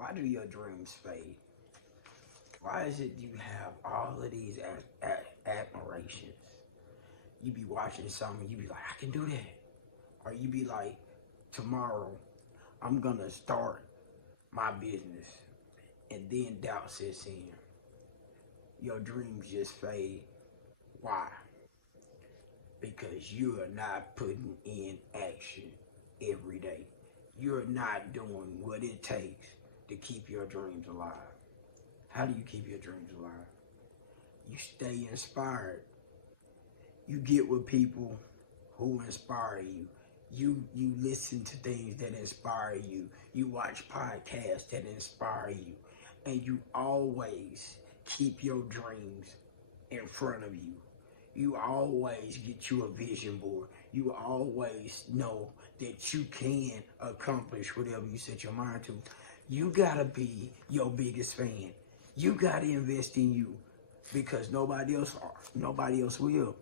Why do your dreams fade? Why is it you have all of these admirations? You be watching something, you be like, I can do that. Or you be like, tomorrow, I'm gonna start my business. And then doubt sets in. Your dreams just fade. Why? Because you are not putting in action every day. You're not doing what it takes to keep your dreams alive. How do you keep your dreams alive? You stay inspired. You get with people who inspire you. You listen to things that inspire you. You watch podcasts that inspire you. And you always keep your dreams in front of you. You always get you a vision board. You always know that you can accomplish whatever you set your mind to. You gotta be your biggest fan. You gotta invest in you because nobody else will.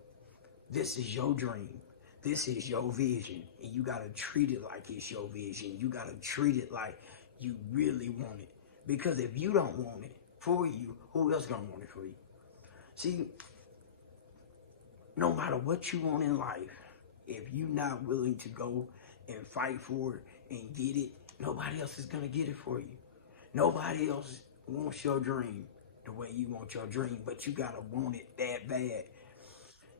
This is your dream. This is your vision. And you gotta treat it like it's your vision. You gotta treat it like you really want it. Because if you don't want it for you, who else gonna want it for you? See, no matter what you want in life, if you're not willing to go and fight for it and get it, nobody else is going to get it for you. Nobody else wants your dream the way you want your dream, but you got to want it that bad.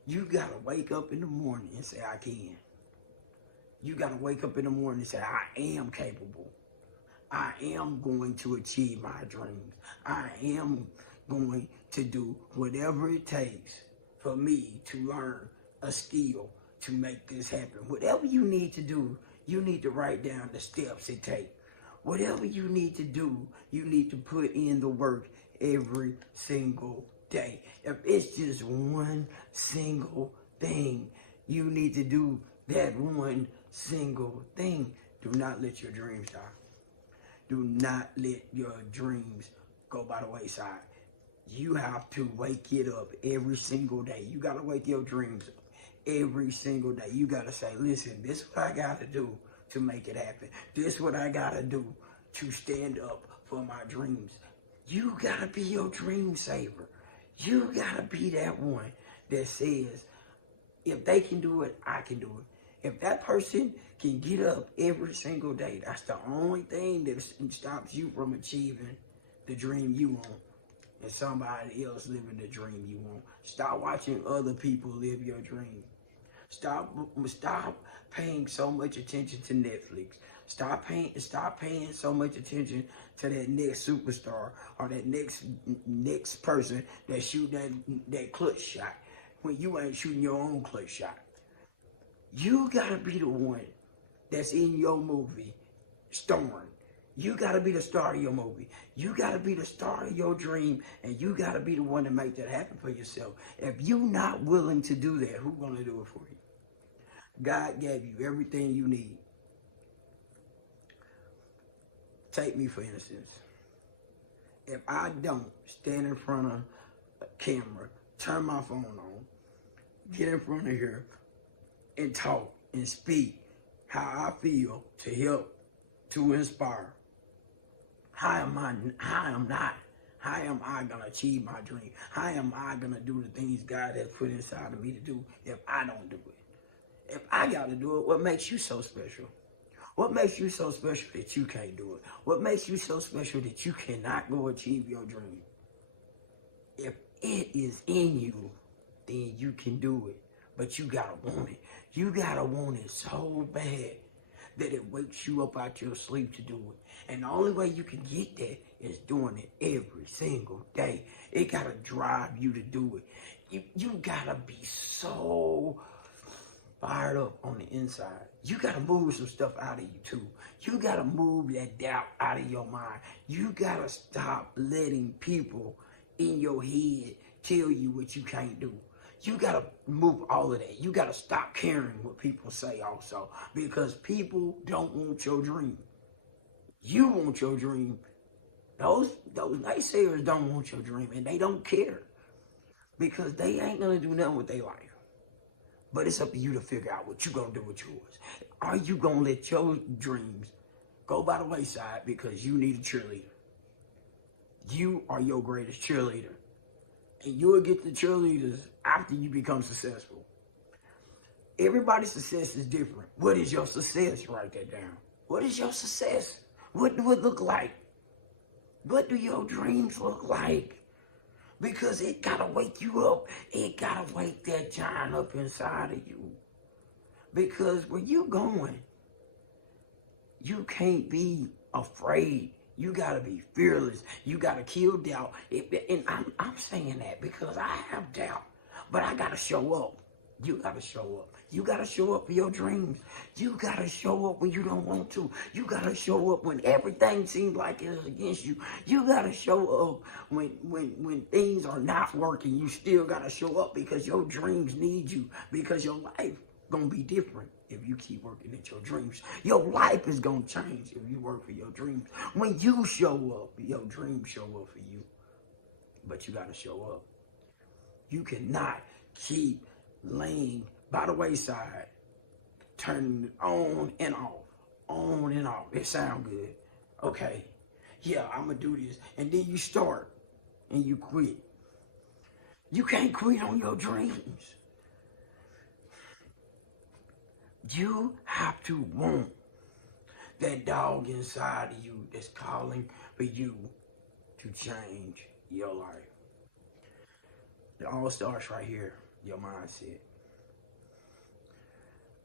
You got to wake up in the morning and say, I can. You got to wake up in the morning and say, I am capable. I am going to achieve my dreams. I am going to do whatever it takes for me to learn a skill to make this happen. Whatever you need to do, you need to write down the steps it takes. Whatever you need to do, you need to put in the work every single day. If it's just one single thing, you need to do that one single thing. Do not let your dreams die. Do not let your dreams go by the wayside. You have to wake it up every single day. You got to wake your dreams up every single day. You got to say, listen, this is what I got to do to make it happen. This is what I got to do to stand up for my dreams. You got to be your dream saver. You got to be that one that says, if they can do it, I can do it. If that person can get up every single day, that's the only thing that stops you from achieving the dream you want. And somebody else living the dream you want. Stop watching other people live your dream. Stop paying so much attention to Netflix. Stop paying so much attention to that next superstar or that next person that shoot that clutch shot when you ain't shooting your own clutch shot. You gotta be the one that's in your movie starring. You got to be the star of your movie. You got to be the star of your dream, and you got to be the one to make that happen for yourself. If you're not willing to do that, who's going to do it for you? God gave you everything you need. Take me, for instance. If I don't stand in front of a camera, turn my phone on, get in front of here, and talk and speak how I feel to help, to inspire, how am I gonna achieve my dream? How am I gonna do the things God has put inside of me to do if I don't do it? If I gotta do it, what makes you so special? What makes you so special that you can't do it? What makes you so special that you cannot go achieve your dream? If it is in you, then you can do it. But you gotta want it. You gotta want it so bad that it wakes you up out your sleep to do it. And the only way you can get that is doing it every single day. It gotta drive you to do it. You gotta be so fired up on the inside. You gotta move some stuff out of you too. You gotta move that doubt out of your mind. You gotta stop letting people in your head tell you what you can't do. You gotta move all of that. You gotta stop caring what people say also, because people don't want your dream. You want your dream. Those naysayers don't want your dream, and they don't care because they ain't gonna do nothing with their life. But it's up to you to figure out what you gonna do with yours. Are you gonna let your dreams go by the wayside because you need a cheerleader? You are your greatest cheerleader. And you will get the cheerleaders after you become successful. Everybody's success is different. What is your success? Write that down. What is your success? What do it look like? What do your dreams look like? Because it gotta wake you up. It gotta wake that giant up inside of you. Because where you going, you can't be afraid. You gotta be fearless. You gotta kill doubt. And I'm saying that because I have doubt, but I gotta show up. You gotta show up. You gotta show up for your dreams. You gotta show up when you don't want to. You gotta show up when everything seems like it is against you. You gotta show up when things are not working. You still gotta show up because your dreams need you. Because your life gonna be different if you keep working at your dreams. Your life is gonna change if you work for your dreams. When you show up, your dreams show up for you. But you gotta show up. You cannot keep laying by the wayside, turning it on and off, on and off. It sounds good. Okay, yeah, I'm gonna do this. And then you start and you quit. You can't quit on your dreams. You have to want that dog inside of you that's calling for you to change your life. It all starts right here, your mindset.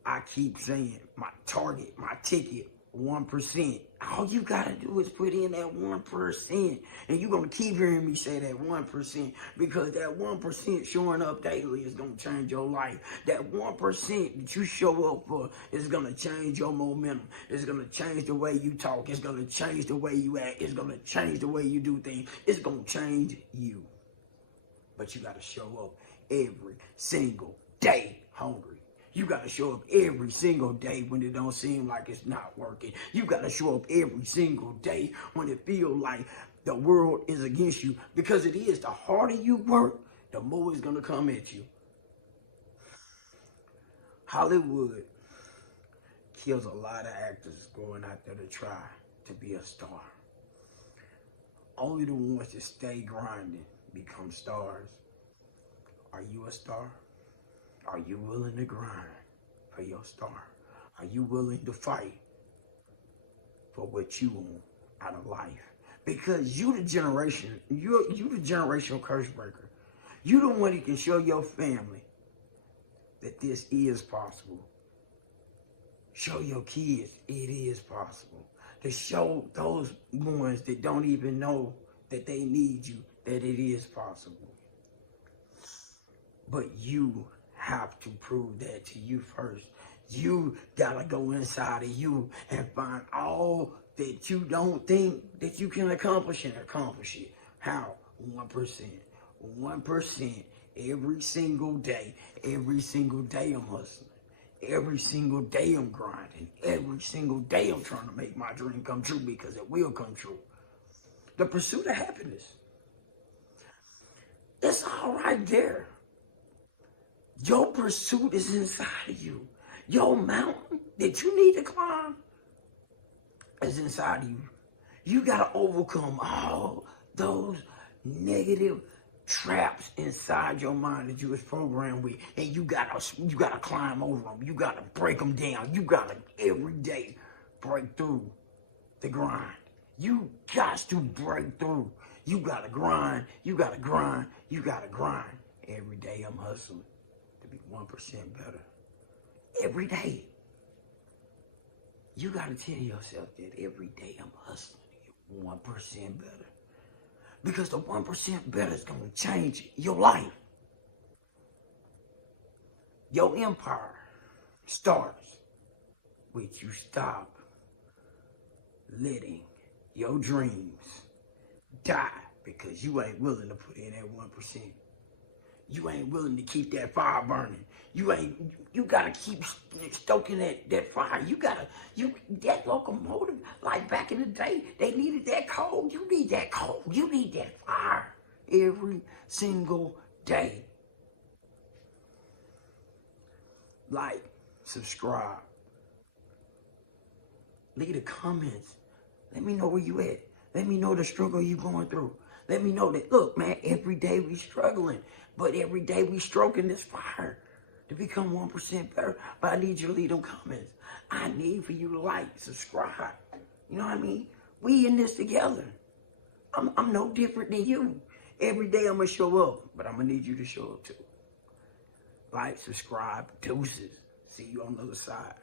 I keep saying my target, my ticket, 1%. All you gotta do is put in that 1%. And you're gonna keep hearing me say that 1% because that 1% showing up daily is gonna change your life. That 1% that you show up for is gonna change your momentum. It's gonna change the way you talk. It's gonna change the way you act. It's gonna change the way you do things. It's gonna change you. But you gotta show up every single day hungry. You gotta show up every single day when it don't seem like it's not working. You gotta show up every single day when it feels like the world is against you. Because it is. The harder you work, the more it's gonna come at you. Hollywood kills a lot of actors going out there to try to be a star. Only the ones that stay grinding become stars. Are you a star? Are you willing to grind for your star? Are you willing to fight for what you want out of life? Because you the generational curse breaker. You the one that can show your family that this is possible. Show your kids it is possible. To show those ones that don't even know that they need you that it is possible. But you have to prove that to you first. You gotta go inside of you and find all that you don't think that you can accomplish and accomplish it. How? 1%. 1% every single day. Every single day I'm hustling. Every single day I'm grinding. Every single day I'm trying to make my dream come true because it will come true. The pursuit of happiness. It's all right there. Your pursuit is inside of you. Your mountain that you need to climb is inside of you. You got to overcome all those negative traps inside your mind that you was programmed with. And you got to climb over them. You got to break them down. You got to every day break through the grind. You got to break through. You got to grind. You got to grind. You got to grind. Every day I'm hustling to be 1% better. Every day. You got to tell yourself that every day I'm hustling to get 1% better. Because the 1% better is going to change your life. Your empire starts with you stop letting your dreams die because you ain't willing to put in that 1%. You ain't willing to keep that fire burning. You gotta keep stoking that fire. That locomotive, like back in the day, they needed that coal. You need that coal. You need that fire every single day. Like, subscribe. Leave the comments. Let me know where you at. Let me know the struggle you going through. Let me know that, look, man, every day we struggling, but every day we stroking this fire to become 1% better. But I need you to leave them comments. I need for you to like, subscribe. You know what I mean? We in this together. I'm no different than you. Every day I'm going to show up, but I'm going to need you to show up too. Like, subscribe, deuces. See you on the other side.